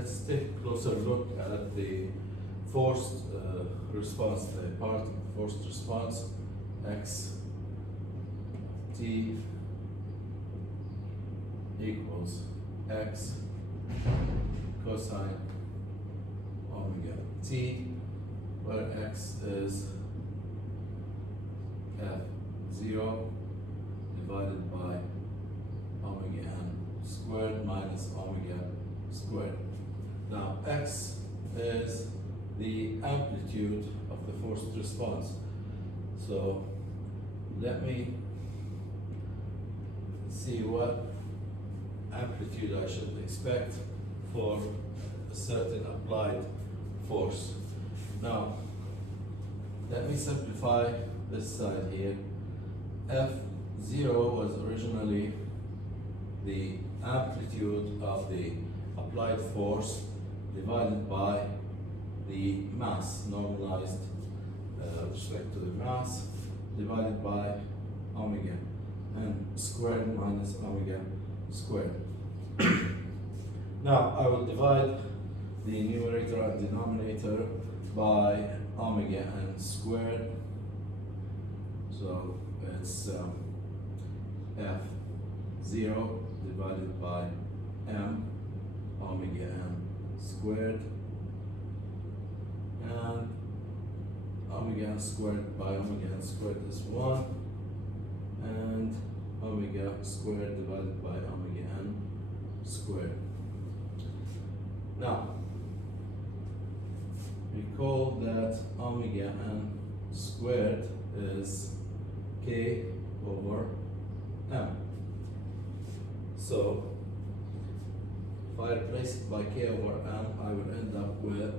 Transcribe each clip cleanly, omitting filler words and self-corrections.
let's take a closer look at the forced response, the part of the forced response, x t equals x cosine omega t, where x is f0 divided by omega n squared minus omega squared. Now x is the amplitude of the forced response. So let me see what amplitude I should expect for a certain applied force. Now let me simplify this side here. F0 was originally the amplitude of the applied force divided by the mass, normalized with respect to the mass, divided by omega and squared minus omega squared. Now I will divide the numerator and denominator by omega and squared. So it's f0 divided by m omega n squared, and omega n squared by omega n squared is 1, and omega squared divided by omega n squared. Now recall that omega n squared is k over m. So if I replace it by k over m, I will end up with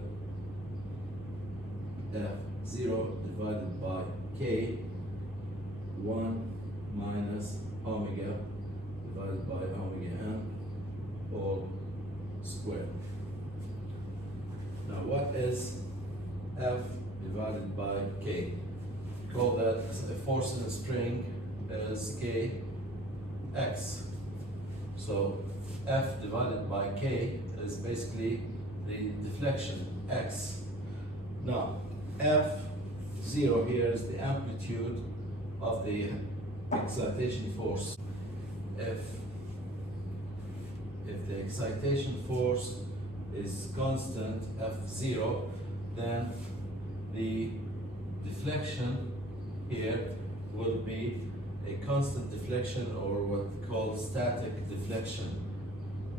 f0 divided by k, 1 minus omega divided by omega n all squared. Now what is F divided by K? Recall that the force in a spring is Kx. So F divided by K is basically the deflection, X. Now F0 here is the amplitude of the excitation force. If the excitation force is constant, F0, then the deflection here will be a constant deflection, or what we call static deflection.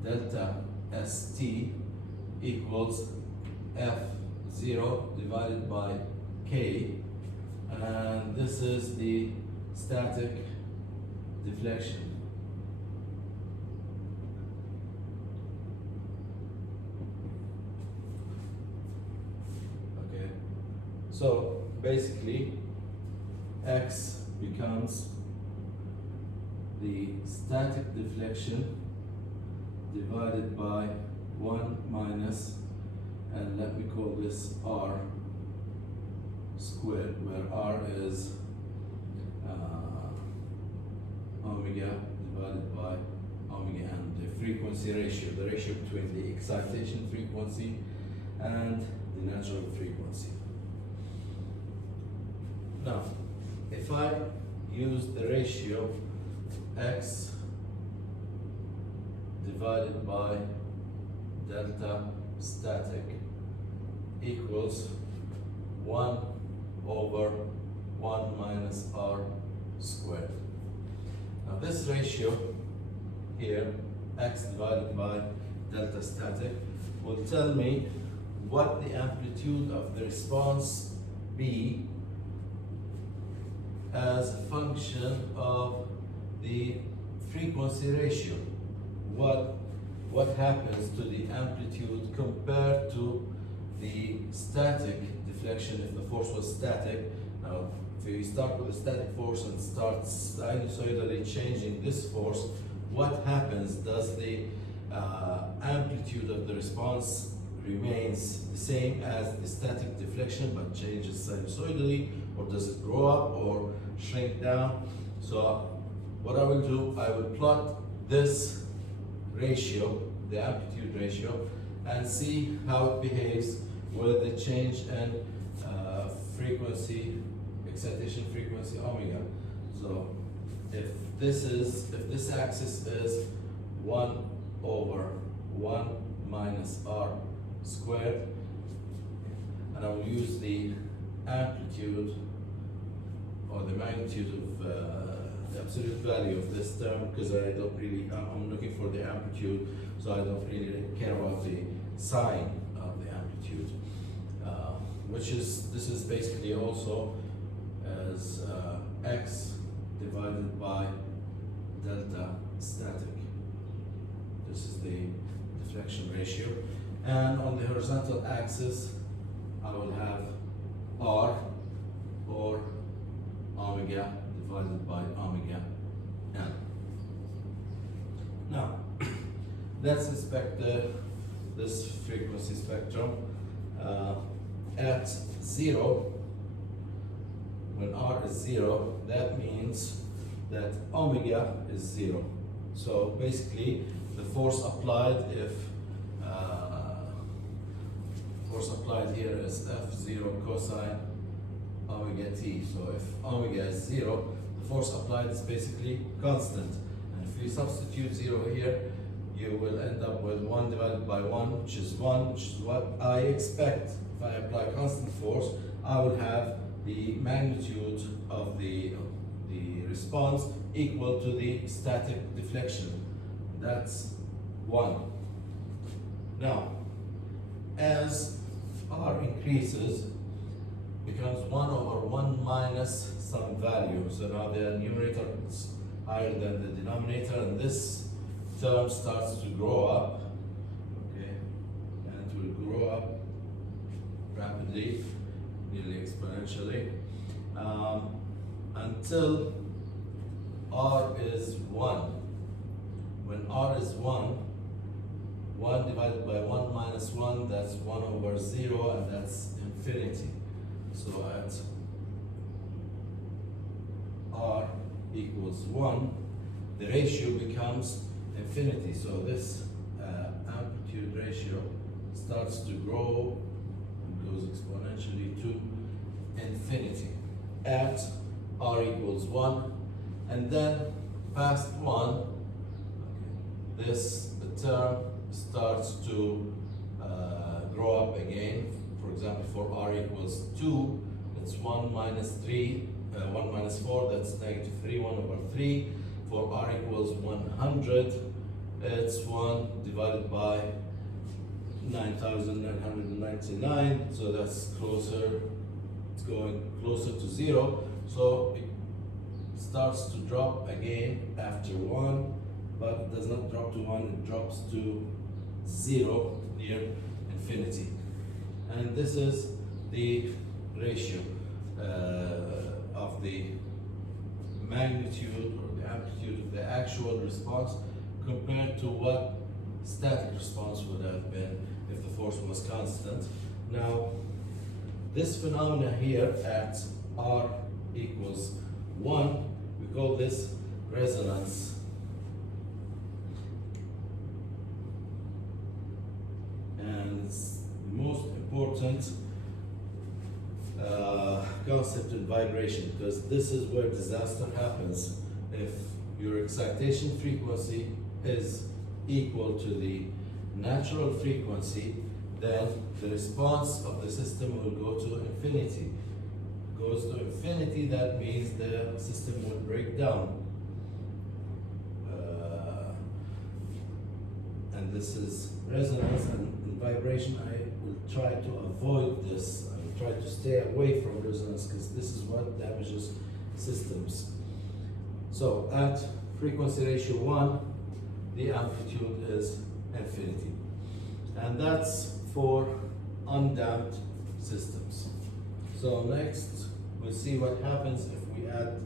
Delta St equals F0 divided by K, and this is the static deflection. Okay, so basically X becomes the static deflection divided by 1 minus, and let me call this R squared, where R is omega divided by omega n, the frequency ratio, the ratio between the excitation frequency and the natural frequency. Now, if I use the ratio X divided by delta static equals 1 over 1 minus R squared. Now this ratio here, X divided by delta static, will tell me what the amplitude of the response be as a function of the frequency ratio. What happens to the amplitude compared to the static deflection if the force was static. Now, if you start with a static force and start sinusoidally changing this force, what happens? Does the amplitude of the response remains the same as the static deflection but changes sinusoidally, or does it grow up or shrink down? So what I will do, I will plot this ratio, the amplitude ratio, and see how it behaves with the change in frequency, excitation frequency omega. So if this axis is 1 over 1 minus r squared, and I will use the amplitude or the magnitude of the absolute value of this term, because I don't really, I'm looking for the amplitude, so I don't really care about the sign of the amplitude, this is basically also as x divided by delta static. This is the deflection ratio. And on the horizontal axis, I will have r, or omega divided by omega n. Now, let's inspect this frequency spectrum. At 0, when r is 0, that means that omega is 0. So basically, the force applied, if force applied here is F0 cosine omega t. So if omega is 0, the force applied is basically constant. And if you substitute 0 here, you will end up with 1 divided by 1, which is 1, which is what I expect. If I apply constant force, I will have the magnitude of the response equal to the static deflection. That's 1. Now, as r increases, becomes 1 over 1 minus some value. So now the numerator is higher than the denominator, and this term starts to grow up, okay, and it will grow up rapidly, nearly exponentially, until r is 1. When r is 1, 1 divided by 1 minus 1, that's 1 over 0, and that's infinity. So at r equals 1, the ratio becomes infinity. So this amplitude ratio starts to grow and goes exponentially to infinity at r equals 1, and then past 1, this term starts to grow up again. For example, for r equals 2, it's 1 minus 3, 1 minus 4, that's negative 3, 1 over 3. For r equals 100, it's 1 divided by 9,999, so that's closer, it's going closer to 0. So it starts to drop again after 1, but it does not drop to 1, it drops to 0 near infinity. And this is the ratio of the magnitude or the amplitude of the actual response compared to what static response would have been if the force was constant. Now, this phenomena here at r equals 1, we call this resonance. And it's the most important concept in vibration, because this is where disaster happens. If your excitation frequency is equal to the natural frequency, then the response of the system will go to infinity. Goes to infinity, that means the system will break down. And this is resonance, and in vibration I will try to avoid this. I will try to stay away from resonance, because this is what damages systems. So at frequency ratio 1, the amplitude is infinity. And that's for undamped systems. So next, we'll see what happens if we add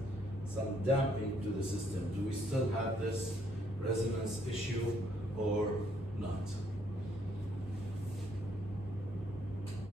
some damping to the system. Do we still have this resonance issue or not?